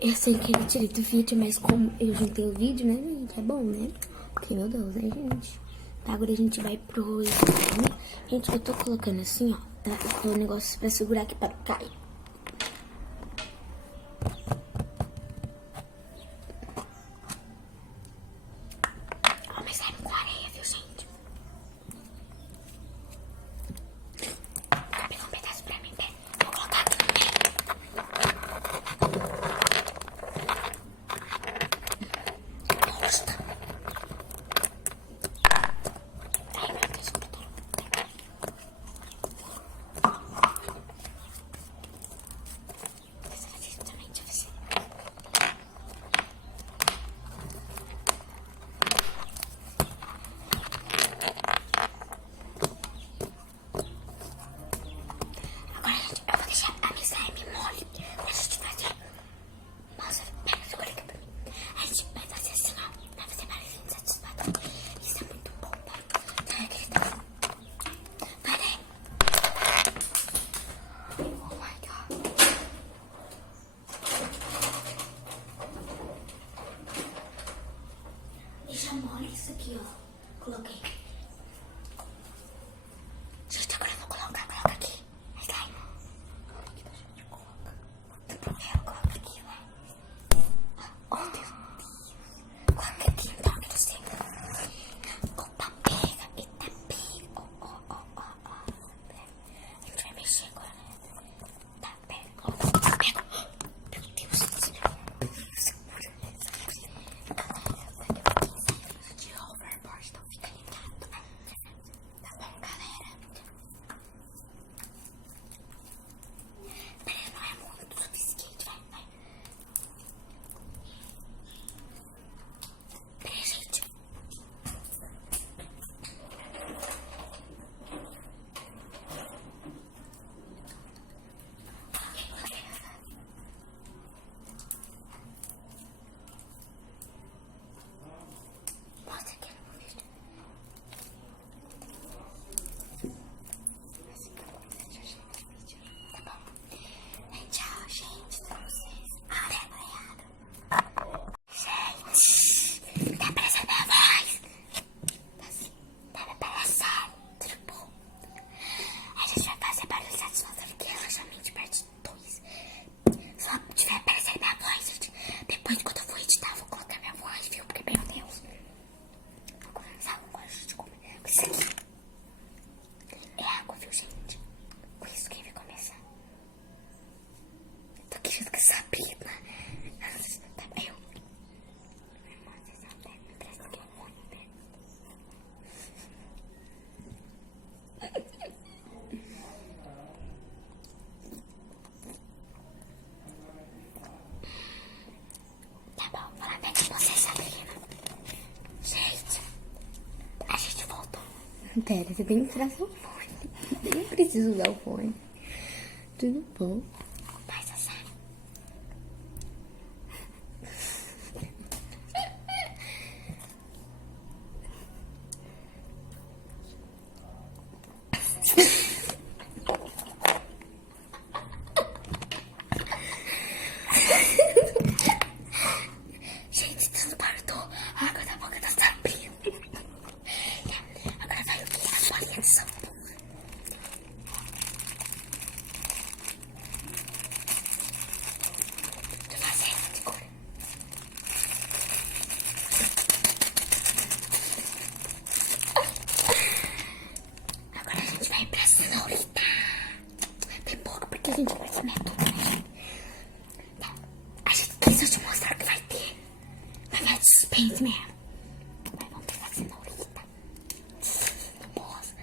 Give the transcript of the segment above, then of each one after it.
Eu sei que eu tirei do vídeo, mas como eu juntei o vídeo, né, gente? É bom, né? Porque, meu Deus, né, gente? Tá, agora a gente vai pro slime. Gente, eu tô colocando assim, ó, tá? O negócio pra segurar aqui para não cair. Ó, mas sai com areia, viu, gente? Vou pegar um pedaço pra mim, pera. Vou colocar aqui no meio. Nossa. Ai, meu Deus, grudou. Dessa vez também, deixa eu ver se... Agora, gente, eu vou deixar a minha slime mole pra gente fazer. Nossa, pera, segura aqui pra mim. A gente vai fazer assim, ó. Vai fazer barulhinho satisfatório. Isso é muito bom, tá? Vai, querida. Vai, né? Oh my God. Deixa mole isso aqui, ó. Coloquei. Gente, agora eu vou colocar aqui. Aí sai. Aqui da gente coloca. Eu coloco aqui, vai. Oh, Deus. Coloca aqui, então, que eu sei. Opa, pega. Eita, pega. Ó. A gente vai mexer agora, né? Tá, pega. Ó, pega. Meu Deus, gente. Segura. De hoverboard, então fica ligado. Tá bom, galera? Pera, não é muito suficiente, vai. Pera, gente. Mostra aqui no vídeo. Tá bom? Tchau, gente, pra vocês. Obrigado. Gente, tá parecendo minha voz? Tá assim, tá me parecendo. Tudo bom? A gente vai fazer barulho satisfatório aqui, relaxamento parte 2. Só tiver parecendo minha voz, gente. Depois, quando eu for editar, eu vou colocar minha voz, viu? Porque, meu Deus. Vou começar com gosto de comer. Com isso aqui. É água, viu, gente? Com isso que vai começar. Tô querendo que Sabrina. Tá, eu. Nossa, essa perna parece que é ruim, né? Tá bom, vou lá pegar você, Sabrina. Gente, a gente voltou. Pera, você tem que tirar seu fone. Nem preciso usar o fone. Tudo bom? Vai, Sassá. Gente, tanto partou a água da boca da Sabrina. Agora vai o quê? A bolinha de sabão. Tô fazendo, segura. Agora a gente vai pra cenourita. Tem pouco porque a gente vai se meter tudo, né? Tá. A gente quis eu te mostrar o que vai ter. Vai dar suspense mesmo. Mas vamos pegar a cenourita. Nossa.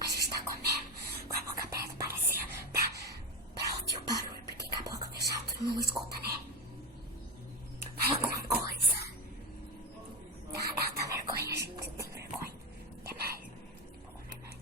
A gente tá comendo com a boca aberta, parecia, tá? Pra ouvir o barulho, porque com a boca fechada tu não escuta, né? Vai alguma coisa. Ela tá vergonha, gente. Tem vergonha. Tem mais? Vou comer mais.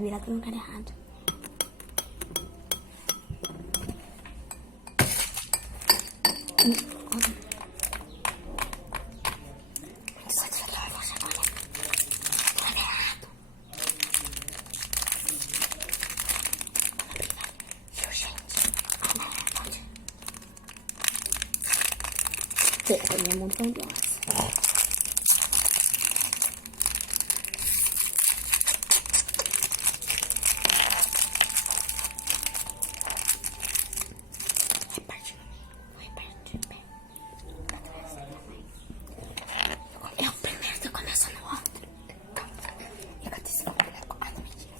virado no lugar errado. A minha montanhosa. Reparte bem. É o primeiro que começa no outro. Eu vou dizer como é. Ah, não, mentira.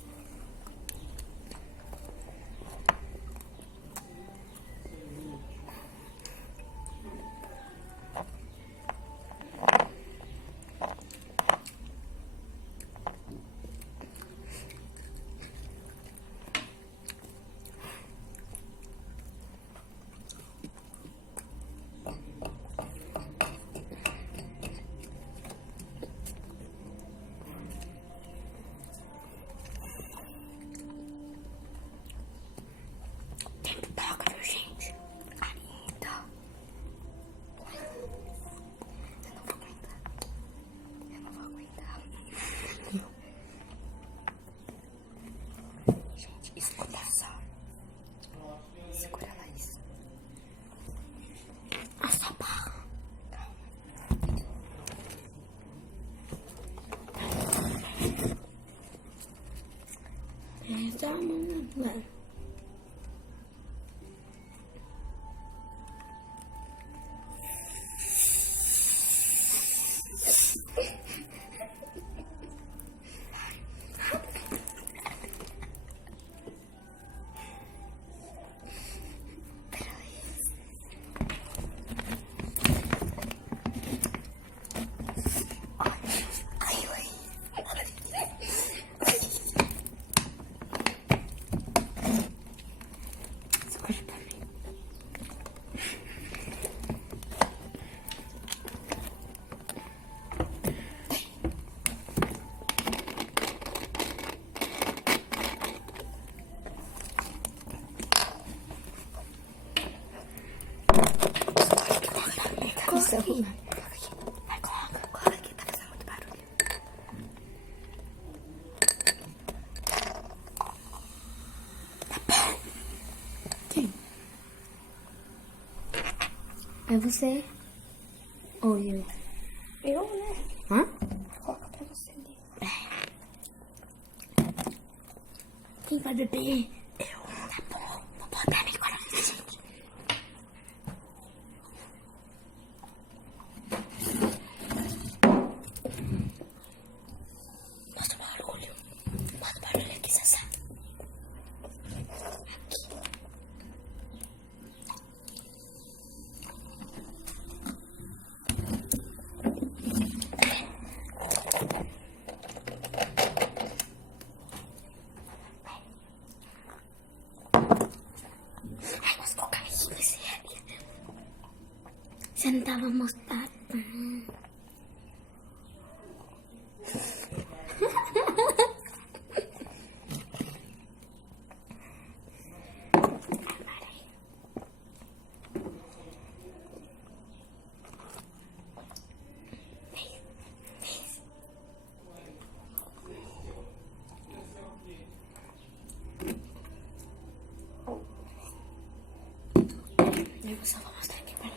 Escuta só. Segura lá isso. A sua barra. Tá, mano. Vai, coloca aqui, tá fazendo muito barulho. Tá bom. Quem? É você? Ou eu? Eu, né? Hã? Coloca pra você ali. Quem vai beber? Eu. Tá bom, vou botar no coração, gente. Mostra o barulho. Mostra o barulho aqui, Sassá. Aqui. Ai, mas cocaína, sério. Você não tava mostrando. Eu só vou mostrar aqui pra mim.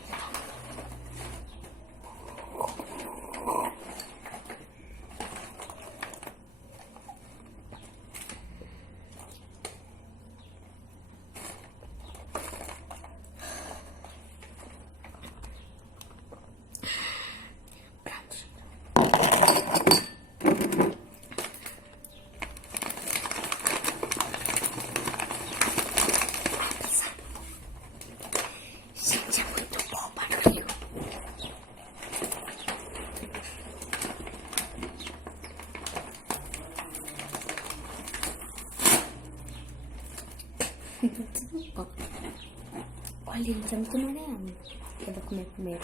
Gente, é muito bom o barulho. Olha, ele tá muito amarelo. Eu vou comer primeiro.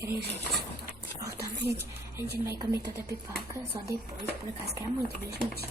Peraí, gente. Voltando, gente. A gente não vai comer toda a pipoca, só depois, por acaso que era muito, viu, gente?